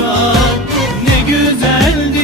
yara Ne güzeldi.